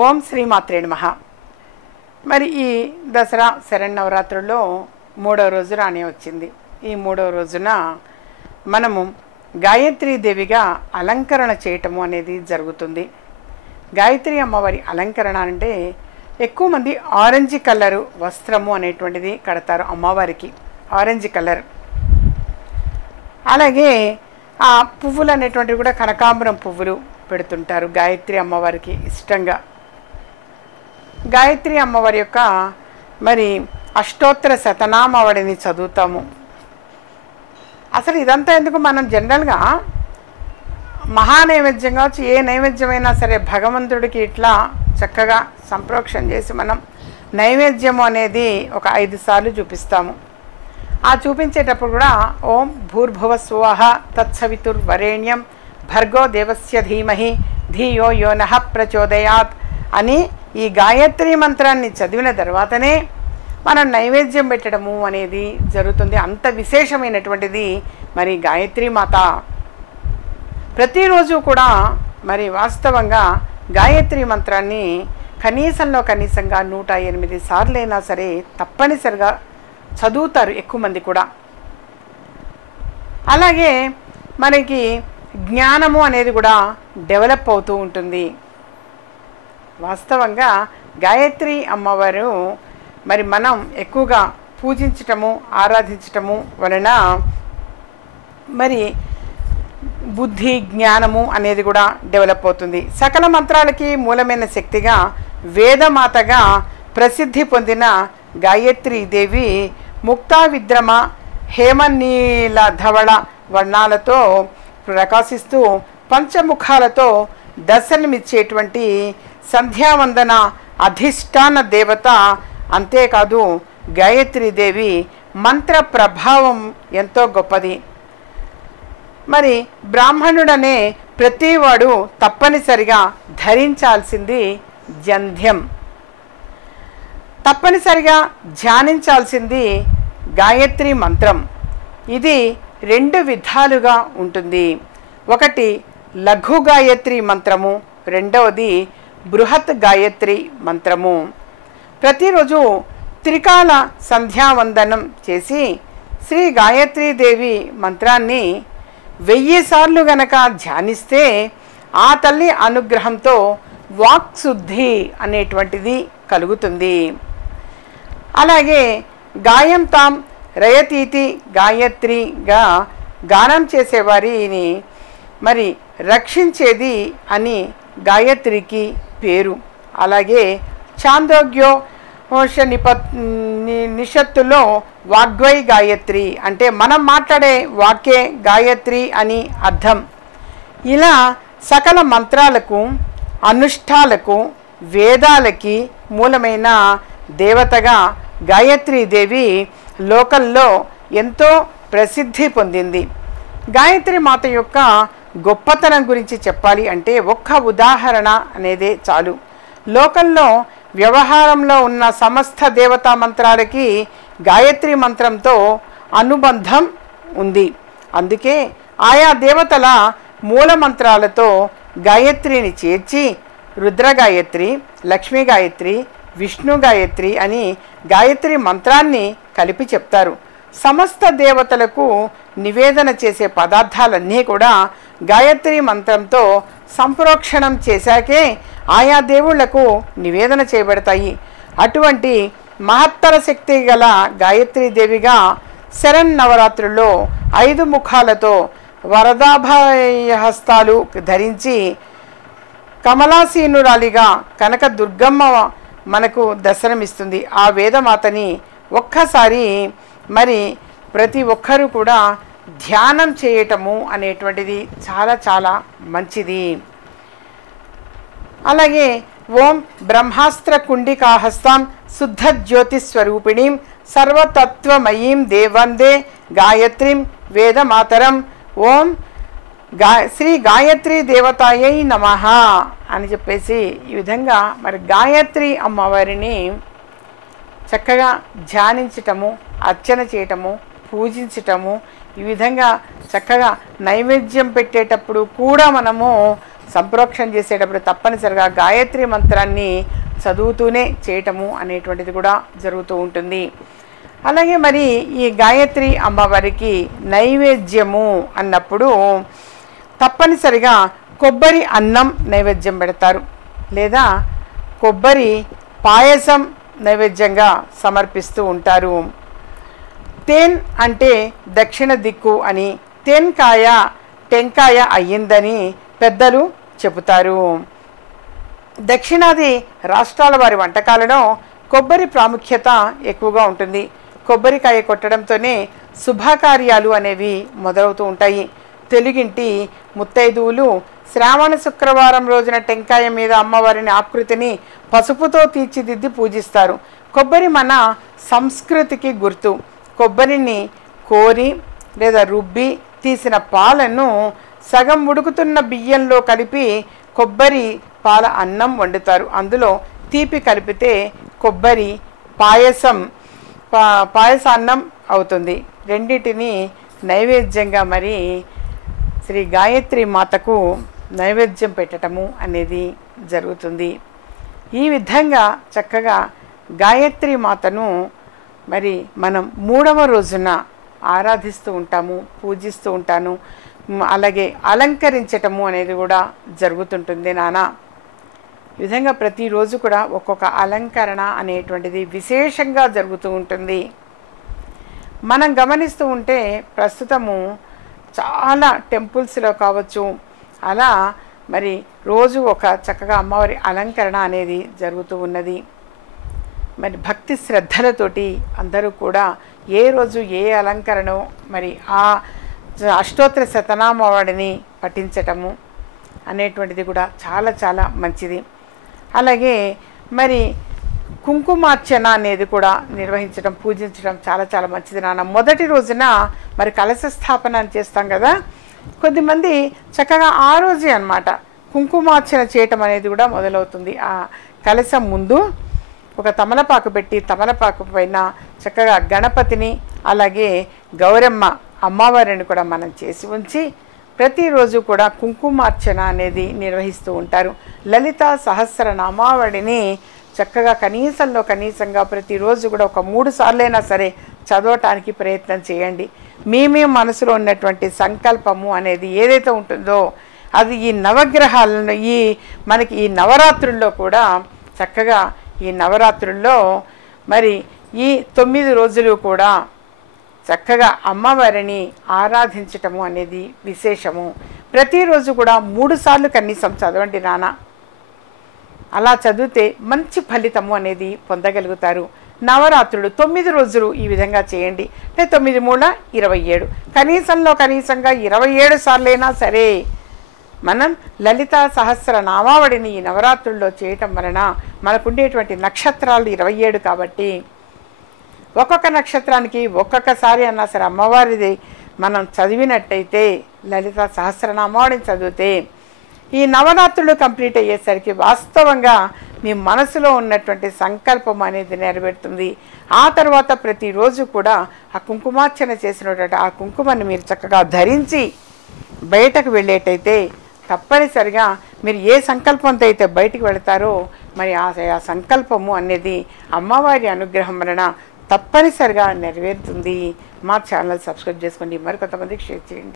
ఓం శ్రీమాత్రే నమః. మరి ఈ దసరా శరన్నవరాత్రుల్లో మూడవ రోజు రానే వచ్చింది. ఈ మూడవ రోజున మనము గాయత్రీదేవిగా అలంకరణ చేయటము అనేది జరుగుతుంది. గాయత్రి అమ్మవారి అలంకరణ అంటే ఎక్కువ మంది ఆరెంజ్ కలరు వస్త్రము అనేటువంటిది కడతారు అమ్మవారికి, ఆరెంజ్ కలర్. అలాగే ఆ పువ్వులు అనేటువంటివి కూడా కనకాంబరం పువ్వులు పెడుతుంటారు గాయత్రి అమ్మవారికి ఇష్టంగా. గాయత్రి అమ్మవారి యొక్క మరి అష్టోత్తర శతనామావళిని చదువుతాము. అసలు ఇదంతా ఎందుకు, మనం జనరల్గా మహానైవేద్యం కావచ్చు, ఏ నైవేద్యమైనా సరే భగవంతుడికి ఇట్లా చక్కగా సంప్రోక్షణ చేసి మనం నైవేద్యము అనేది ఒక 5 సార్లు చూపిస్తాము. ఆ చూపించేటప్పుడు కూడా ఓం భూర్భువ స్వః తత్సవితుర్వరేణ్యం భర్గో దేవస్య ధీమహి ధియో యో నః ప్రచోదయాత్ అని ఈ గాయత్రి మంత్రాన్ని చదివిన తర్వాతనే మనం నైవేద్యం పెట్టడము అనేది జరుగుతుంది. అంత విశేషమైనటువంటిది మరి గాయత్రి మాత. ప్రతిరోజు కూడా మరి వాస్తవంగా గాయత్రి మంత్రాన్ని కనీసంగా 108 సార్లైనా సరే తప్పనిసరిగా చదువుతారు ఎక్కువ మంది కూడా. అలాగే మనకి జ్ఞానము అనేది కూడా డెవలప్ అవుతూ ఉంటుంది. వాస్తవంగా గాయత్రి అమ్మవారు మరి మనం ఎక్కువగా పూజించటము ఆరాధించటము వలన మరి బుద్ధి జ్ఞానము అనేది కూడా డెవలప్ అవుతుంది. సకల మంత్రాలకి మూలమైన శక్తిగా వేదమాతగా ప్రసిద్ధి పొందిన గాయత్రీదేవి ముక్తా విద్రమ హేమనీల ధవళ వర్ణాలతో ప్రకాశిస్తూ పంచముఖాలతో దర్శనమిచ్చేటువంటి సంధ్యావందన అధిష్టాన దేవత. అంతేకాదు గాయత్రీదేవి మంత్ర ప్రభావం ఎంతో గొప్పది. మరి బ్రాహ్మణుడనే ప్రతివాడు తప్పనిసరిగా ధరించాల్సింది జంధ్యం, తప్పనిసరిగా ధ్యానించాల్సింది గాయత్రి మంత్రం. ఇది 2 విధాలుగా ఉంటుంది. ఒకటి లఘు గాయత్రి మంత్రము, రెండవది బృహత్ గాయత్రి మంత్రము. ప్రతిరోజు త్రికాల సంధ్యావందనం చేసి శ్రీ గాయత్రీదేవి మంత్రాన్ని 1000 సార్లు గనక ధ్యానిస్తే ఆ తల్లి అనుగ్రహంతో వాక్శుద్ధి అనేటువంటిది కలుగుతుంది. అలాగే గాయం తాం రయతీతి గాయత్రిగా గానం చేసేవారిని మరి రక్షించేది అని గాయత్రికి పేరు. అలాగే చాందోగ్యోష నిషత్తులో వాగ్వై గాయత్రి అంటే మనం మాట్లాడే వాక్యే గాయత్రి అని అర్థం. ఇలా సకల మంత్రాలకు అనుష్ఠాలకు వేదాలకి మూలమైన దేవతగా గాయత్రీదేవి లోకల్లో ఎంతో ప్రసిద్ధి పొందింది. గాయత్రి మాత యొక్క గొప్పతనం గురించి చెప్పాలి అంటే ఒక్క ఉదాహరణ అనేదే చాలు. లోకంలో వ్యవహారంలో ఉన్న సమస్త దేవతా మంత్రాలకి గాయత్రి మంత్రంతో అనుబంధం ఉంది. అందుకే ఆయా దేవతల మూల మంత్రాలతో గాయత్రిని చేర్చి రుద్ర గాయత్రి, లక్ష్మీ గాయత్రి, విష్ణు గాయత్రి అని గాయత్రి మంత్రాన్ని కలిపి చెప్తారు. సమస్త దేవతలకు నివేదన చేసే పదార్థాలన్నీ కూడా గాయత్రి మంత్రంతో సంప్రోక్షణం చేశాకే ఆయా దేవుళ్లకు నివేదన చేయబడతాయి. అటువంటి మహత్తర శక్తి గల గాయత్రీదేవిగా శరన్నవరాత్రుల్లో 5 ముఖాలతో వరదాభయహస్తాలు ధరించి కమలాసీనురాలిగా కనక దుర్గమ్మ మనకు దర్శనమిస్తుంది. ఆ వేదమాతని ఒక్కసారి మరి ప్రతి ఒక్కరూ కూడా ధ్యానం చేయటము అనేటువంటిది చాలా చాలా మంచిది. అలాగే ఓం బ్రహ్మాస్త్ర కుండికాహస్తాం శుద్ధ జ్యోతిస్వరూపిణీం సర్వతత్వమయీం దేవందే గాయత్రీం వేదమాతరం ఓం శ్రీ గాయత్రి దేవతాయై నమః అని చెప్పేసి ఈ విధంగా మరి గాయత్రి అమ్మవారిని చక్కగా ధ్యానించటము, అర్చన చేయటము, పూజించటము, ఈ విధంగా చక్కగా నైవేద్యం పెట్టేటప్పుడు కూడా మనము సంప్రోక్షణ చేసేటప్పుడు తప్పనిసరిగా గాయత్రి మంత్రాన్ని చదువుతూనే చేయటము అనేటువంటిది కూడా జరుగుతూ ఉంటుంది. అలాగే మరి ఈ గాయత్రి అమ్మవారికి నైవేద్యము అన్నప్పుడు తప్పనిసరిగా కొబ్బరి అన్నం నైవేద్యం పెడతారు, లేదా కొబ్బరి పాయసం నైవేద్యంగా సమర్పిస్తూ ఉంటారు. తేన్ అంటే దక్షిణ దిక్కు అని, తేన్కాయ టెంకాయ అయ్యిందని పెద్దలు చెబుతారు. దక్షిణాది రాష్ట్రాల వారి వంటకాలలో కొబ్బరి ప్రాముఖ్యత ఎక్కువగా ఉంటుంది. కొబ్బరికాయ కొట్టడంతోనే శుభకార్యాలు అనేవి మొదలవుతూ ఉంటాయి. తెలుగింటి ముత్తైదువులు శ్రావణ శుక్రవారం రోజున టెంకాయ మీద అమ్మవారిని ఆకృతిని పసుపుతో తీర్చిదిద్ది పూజిస్తారు. కొబ్బరి మన సంస్కృతికి గుర్తు. కొబ్బరిని కోరి లేదా రుబ్బి తీసిన పాలను సగం ఉడుకుతున్న బియ్యంలో కలిపి కొబ్బరి పాల అన్నం వండుతారు. అందులో తీపి కలిపితే కొబ్బరి పాయసాన్నం అవుతుంది. రెండింటిని నైవేద్యంగా మరి శ్రీ గాయత్రి మాతకు నైవేద్యం పెట్టడము అనేది జరుగుతుంది. ఈ విధంగా చక్కగా గాయత్రి మాతను మరి మనం 3వ రోజున ఆరాధిస్తూ ఉంటాము, పూజిస్తూ ఉంటాను. అలాగే అలంకరించటము అనేది కూడా జరుగుతుంటుంది నాన్న. ఈ విధంగా ప్రతిరోజు కూడా ఒక్కొక్క అలంకరణ అనేటువంటిది విశేషంగా జరుగుతూ ఉంటుంది. మనం గమనిస్తూ ఉంటే ప్రస్తుతము చాలా టెంపుల్స్లో కావచ్చు, అలా మరి రోజు ఒక చక్కగా అమ్మవారి అలంకరణ అనేది జరుగుతూ ఉన్నది. మరి భక్తి శ్రద్ధలతోటి అందరూ కూడా ఏ రోజు ఏ అలంకరణో మరి ఆ అష్టోత్తర శతనామావళిని పఠించటము అనేటువంటిది కూడా చాలా చాలా మంచిది. అలాగే మరి కుంకుమార్చన అనేది కూడా నిర్వహించడం, పూజించడం చాలా చాలా మంచిది నాన్న. మొదటి రోజున మరి కలశ స్థాపన చేస్తాం కదా, కొద్దిమంది చక్కగా ఆ రోజే అన్నమాట కుంకుమార్చన చేయటం అనేది కూడా మొదలవుతుంది. ఆ కలశం ముందు ఒక తమలపాకు పెట్టి తమలపాకు పైన చక్కగా గణపతిని అలాగే గౌరమ్మ అమ్మవారిని కూడా మనం చేసి ఉంచి ప్రతిరోజు కూడా కుంకుమార్చన అనేది నిర్వహిస్తూ ఉంటారు. లలిత సహస్రనామావళిని చక్కగా కనీసంగా ప్రతిరోజు కూడా ఒక 3 సార్లైనా సరే చదవటానికి ప్రయత్నం చేయండి. మీ మనసులో ఉన్నటువంటి సంకల్పము అనేది ఏదైతే ఉంటుందో అది ఈ నవగ్రహాలను మనకి ఈ నవరాత్రుల్లో కూడా చక్కగా ఈ నవరాత్రుల్లో మరి ఈ 9 రోజులు కూడా చక్కగా అమ్మవారిని ఆరాధించటము అనేది విశేషము. ప్రతిరోజు కూడా 3 సార్లు కనీసం చదవండి నాన్న. అలా చదివితే మంచి ఫలితము అనేది పొందగలుగుతారు. నవరాత్రులు 9 రోజులు ఈ విధంగా చేయండి. అంటే 9 × 3 = 27, కనీసంగా 27 సార్లైనా సరే మనం లలితా సహస్రనామావళిని ఈ నవరాత్రుల్లో చేయటం వలన మనకుండేటువంటి నక్షత్రాలు 27 కాబట్టి ఒక్కొక్క నక్షత్రానికి ఒక్కొక్కసారి అన్నా సరే అమ్మవారిది మనం చదివినట్టయితే లలితా సహస్రనామావళిని చదివితే ఈ నవరాత్రులు కంప్లీట్ అయ్యేసరికి వాస్తవంగా మీ మనసులో ఉన్నటువంటి సంకల్పం అనేది నెరవేరుతుంది. ఆ తర్వాత ప్రతిరోజు కూడా ఆ కుంకుమార్చన చేసినటువంటి ఆ కుంకుమని మీరు చక్కగా ధరించి బయటకు వెళ్ళేటైతే తప్పనిసరిగా మీరు ఏ సంకల్పంతో అయితే బయటికి వెళతారో మరి ఆ సంకల్పము అనేది అమ్మవారి అనుగ్రహం వలన తప్పనిసరిగా నెరవేరుతుంది. మా ఛానల్ సబ్స్క్రైబ్ చేసుకోండి, మరి కొంతమందికి షేర్ చేయండి.